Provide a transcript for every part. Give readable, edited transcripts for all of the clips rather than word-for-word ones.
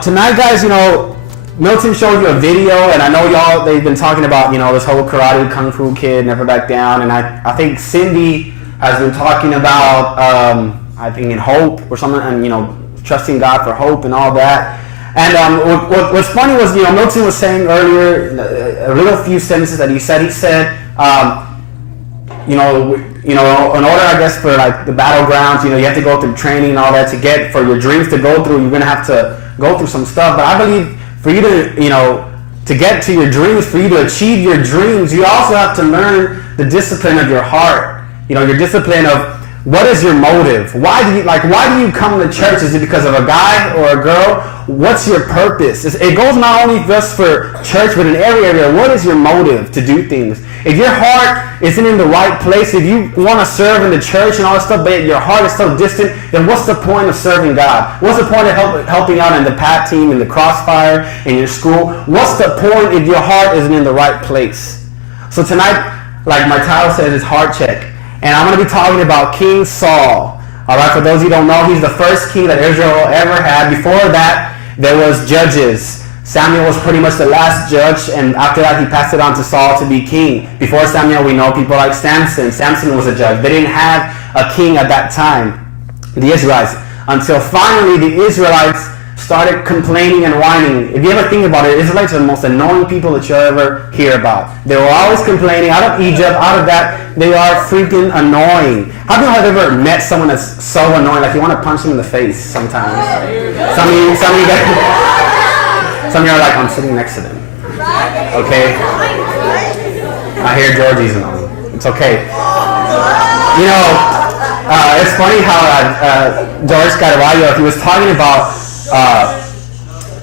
Tonight, guys, Milton showed you a video, and I know they've been talking about, this whole karate, kung fu kid, never back down, and I think Cindy has been talking about, I think in hope or something, and, trusting God for hope and all that. And what's funny was, Milton was saying earlier, a little few sentences that he said, in order, I guess, for like the battlegrounds, you have to go through training and all that to get, for your dreams to go through, you're going to have to go through some stuff. But I believe for you to get to your dreams, for you to achieve your dreams, you also have to learn the discipline of your heart. Your discipline of what is your motive? Why do you come to church? Is it because of a guy or a girl? What's your purpose? It goes not only just for church, but in every area. What is your motive to do things? If your heart isn't in the right place, if you want to serve in the church and all that stuff, but your heart is so distant, then what's the point of serving God? What's the point of helping out in the PAT team, in the Crossfire, in your school? What's the point if your heart isn't in the right place? So tonight, like my title says, is Heart Check. And I'm going to be talking about King Saul. All right, for those of you who don't know, he's the first king that Israel ever had. Before that, there was judges. Samuel was pretty much the last judge, and after that, he passed it on to Saul to be king. Before Samuel, we know people like Samson. Samson was a judge. They didn't have a king at that time, the Israelites, until finally the Israelites started complaining and whining. If you ever think about it, Israelites are the most annoying people that you'll ever hear about. They were always complaining. Out of Egypt, out of that, they are freaking annoying. How many of you have ever met someone that's so annoying, like you want to punch them in the face sometimes? Some of you are like, I'm sitting next to them. Okay? I hear Georgie's annoying. It's okay. It's funny how George Carvalho, he was talking about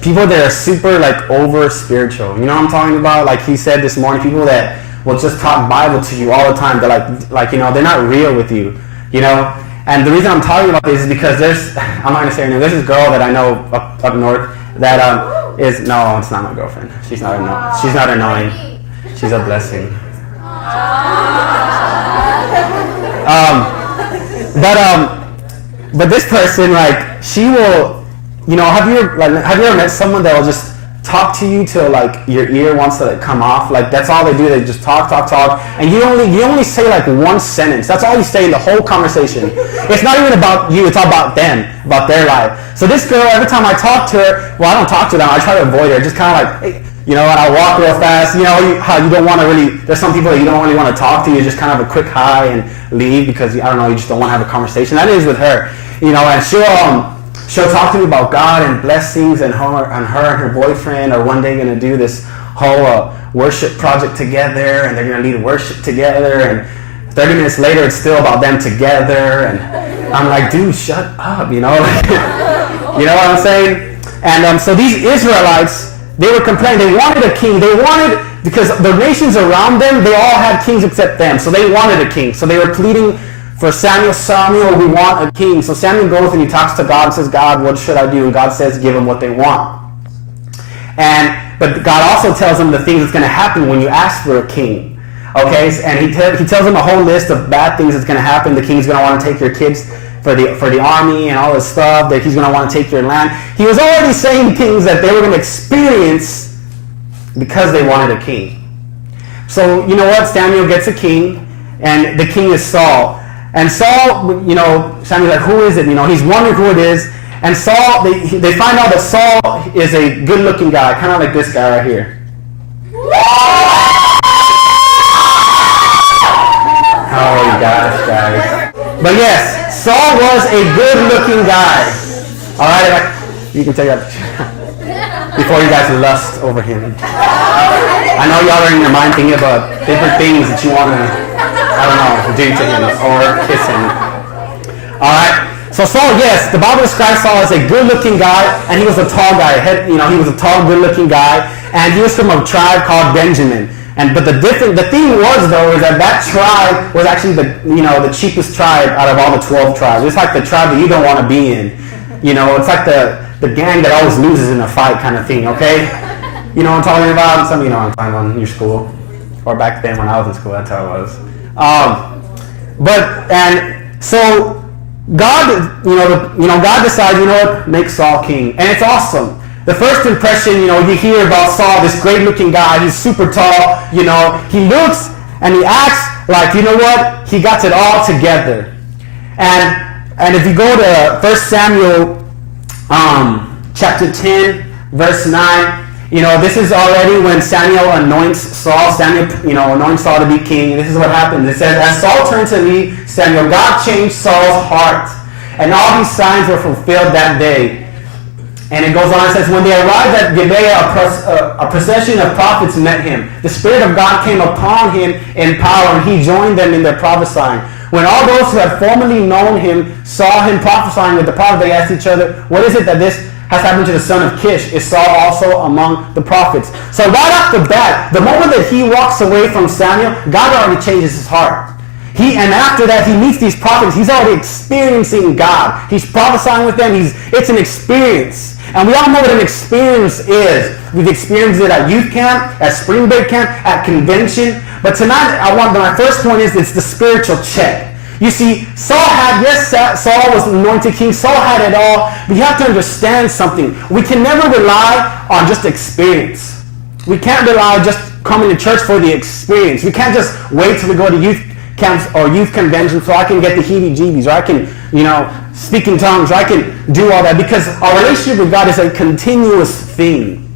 people that are super over spiritual. You know what I'm talking about? Like he said this morning, people that will just talk Bible to you all the time. They're they're not real with you. And the reason I'm talking about this is because I'm not gonna say her name. There's this girl that I know up north that it's not my girlfriend. She's not annoying. She's a blessing. But this person, she will. Have you ever met someone that will just talk to you till your ear wants to come off? That's all they do. They just talk, and you only say one sentence. That's all you say in the whole conversation. It's not even about you. It's all about them, about their life. So this girl, every time I talk to her, well, I don't talk to them. I try to avoid her. Just kind of hey, and I walk real fast. How you don't want to really. There's some people that you don't really want to talk to. You just kind of a quick hi and leave because I don't know. You just don't want to have a conversation. That is with her. And she'll talk to me about God and blessings and her and her boyfriend are one day going to do this whole worship project together, and they're going to lead worship together, and 30 minutes later it's still about them together, and I'm like, dude, shut up, you know what I'm saying? And so these Israelites, they were complaining, they wanted a king, because the nations around them, they all had kings except them, so they wanted a king, so they were pleading for Samuel, we want a king. So Samuel goes and he talks to God and says, God, what should I do? And God says, give them what they want. But God also tells them the things that's going to happen when you ask for a king. Okay, and he tells them a whole list of bad things that's going to happen. The king's going to want to take your kids for the army and all this stuff. That he's going to want to take your land. He was already saying things that they were going to experience because they wanted a king. So you know what? Samuel gets a king, and the king is Saul. And Saul, Samuel's like, who is it? He's wondering who it is. And Saul, they find out that Saul is a good-looking guy, kind of like this guy right here. Oh, gosh, guys. But yes, Saul was a good-looking guy. All right, you can take that before you guys lust over him. I know y'all are in your mind thinking about different things that you want to, do to him or kiss him. All right. So Saul, yes, the Bible describes Saul as a good-looking guy, and he was a tall guy. He was a tall, good-looking guy, and he was from a tribe called Benjamin. But the thing was though is that tribe was actually the cheapest tribe out of all the 12 tribes. It's like the tribe that you don't want to be in. It's like the gang that always loses in a fight kind of thing. Okay. You know what I'm talking about? Some of you know what I'm talking about in your school. Or back then when I was in school, that's how it was. So God, God decides, make Saul king. And it's awesome. The first impression, you hear about Saul, this great-looking guy. He's super tall. He looks and he acts like, you know what? He got it all together. And if you go to 1 Samuel chapter 10, verse 9, this is already when Samuel anoints Saul. Samuel, anoints Saul to be king. And this is what happens. It says, as Saul turned to leave Samuel, God changed Saul's heart. And all these signs were fulfilled that day. And it goes on and says, when they arrived at Gibeah, a procession of prophets met him. The Spirit of God came upon him in power, and he joined them in their prophesying. When all those who had formerly known him saw him prophesying with the prophet, they asked each other, what is it that this has happened to the son of Kish? Is Saul also among the prophets? So right off the bat, the moment that he walks away from Samuel, God already changes his heart. And after that, he meets these prophets. He's already experiencing God. He's prophesying with them. It's an experience. And we all know what an experience is. We've experienced it at youth camp, at spring break camp, at convention. But tonight, my first point is it's the spiritual check. You see, Saul was anointed king. Saul had it all. But you have to understand something. We can never rely on just experience. We can't rely on just coming to church for the experience. We can't just wait till we go to youth camps or youth conventions so I can get the heebie-jeebies, or I can, speak in tongues, or I can do all that, because our relationship with God is a continuous thing.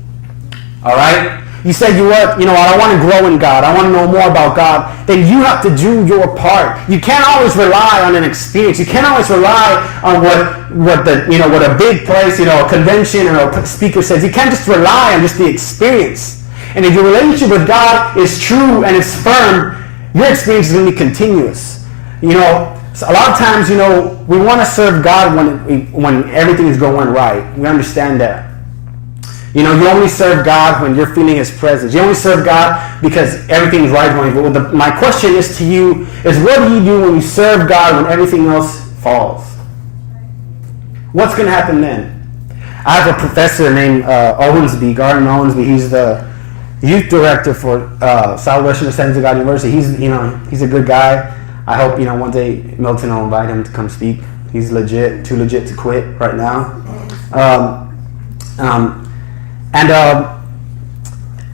All right? You say, I want to grow in God. I want to know more about God. Then you have to do your part. You can't always rely on an experience. You can't always rely on what a big place, a convention or a speaker says. You can't just rely on just the experience. And if your relationship with God is true and it's firm, your experience is going to be continuous. So a lot of times, we want to serve God when everything is going right. We understand that. You only serve God when you're feeling His presence. You only serve God because everything's right going. But my question is to you is, what do you do when you serve God when everything else falls? What's going to happen then? I have a professor named Owensby, Gardner Owensby. He's the youth director for Southwestern Assemblies of God University. He's a good guy. I hope one day Milton will invite him to come speak. He's legit, too legit to quit right now.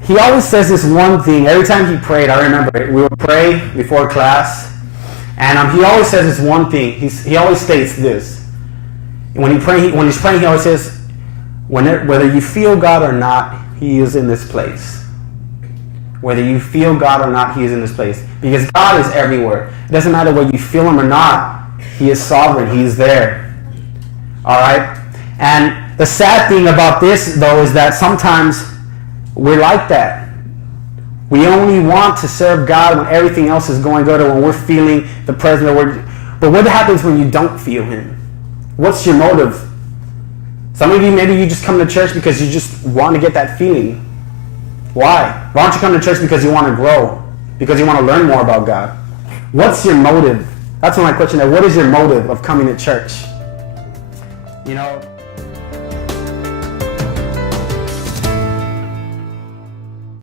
He always says this one thing. Every time he prayed, I remember we would pray before class, and he always says this one thing. He always states this. When he's praying, he always says, whether you feel God or not, He is in this place. Whether you feel God or not, He is in this place. Because God is everywhere. It doesn't matter whether you feel Him or not. He is sovereign. He is there. All right? And the sad thing about this, though, is that sometimes we're like that. We only want to serve God when everything else is going good, or when we're feeling the presence of the Word. But what happens when you don't feel Him? What's your motive? Some of you, maybe you just come to church because you just want to get that feeling. Why? Why don't you come to church? Because you want to grow. Because you want to learn more about God. What's your motive? That's my question. What is your motive of coming to church?